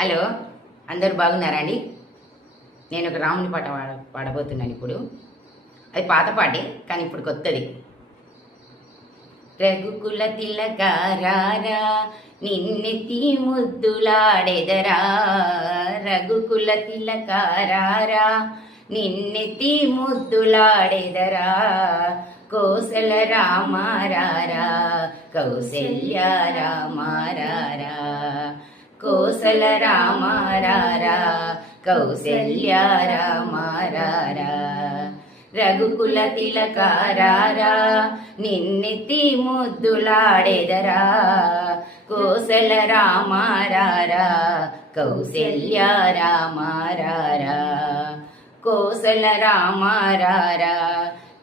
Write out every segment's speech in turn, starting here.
Hello, అందరూ బాగున్నారా అండి? నేను ఒక రాముని పాట పాడబోతున్నాను ఇప్పుడు. అది పాత పాటే, కానీ ఇప్పుడు కొత్తది. రఘుకుల తిలకారారా నిన్నెత్తి ముద్దులాడెదరా, రఘుకుల తిలకారారా నిన్నెత్తి ముద్దులాడెదరా, కోసల రామారారా కౌసల్య రామారారా, కోసల రామారారా కౌసల్య రామారారా, రఘుకుల తిలకారారా నిన్నెత్తి ముద్దులాడెదరా, కోసల రామారారా కౌసల్య రామారారా, కోసల రామారారా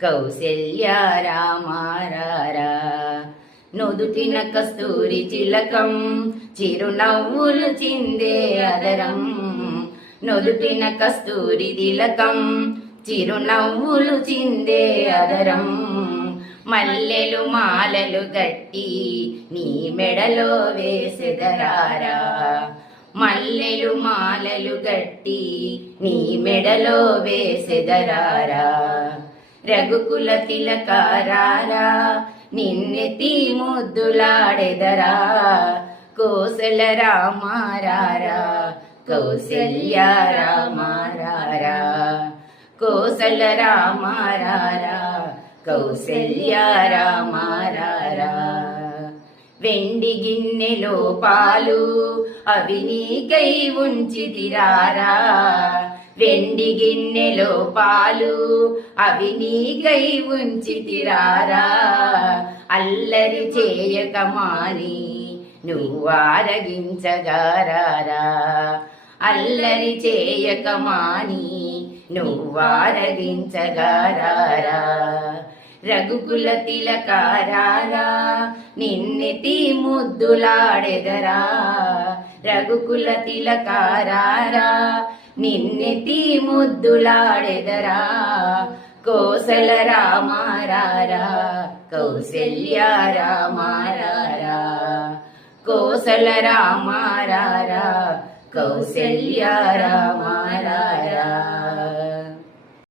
కౌసల్య రామారారా, నుదుటిన కస్తూరి చిలకం చిరునవ్వులు చిందే అదరం, నుదుటిన కస్తూరి తిలకం చిరునవ్వులు చిందే అదరం, మల్లెలు మాలలు గట్టి నీ మెడలో వేసెదరారా, మల్లెలు మాలలు గట్టి నీ మెడలో వేసెదరారా, రఘుకుల తిలకారారా నిన్నెత్తి ముద్దులాడెదరా, కోసల రామారారా కౌసల్య రామారారా, కోసల రామారారా కౌసల్య రామారారా, వెండి గిన్నెలో పాలు అవి నీకై ఉంచితిరారా, వెండి గిన్నెలో పాలు అవి నీకై ఉంచితిరారా, అల్లరి చేయక మాని నువ్వారగించగారారా, అల్లరి చేయక మాని నువ్వారగించగారారా, రఘుకుల తిలకారారా నిన్నెత్తి ముద్దులాడెదరా, రఘుకుల తిలకారారా నిన్నెత్తి ముద్దులాడెదరా, కోసల రామారారా కౌసల్య రామారారా, కోసల రామారారా కౌసల్య రామారారా.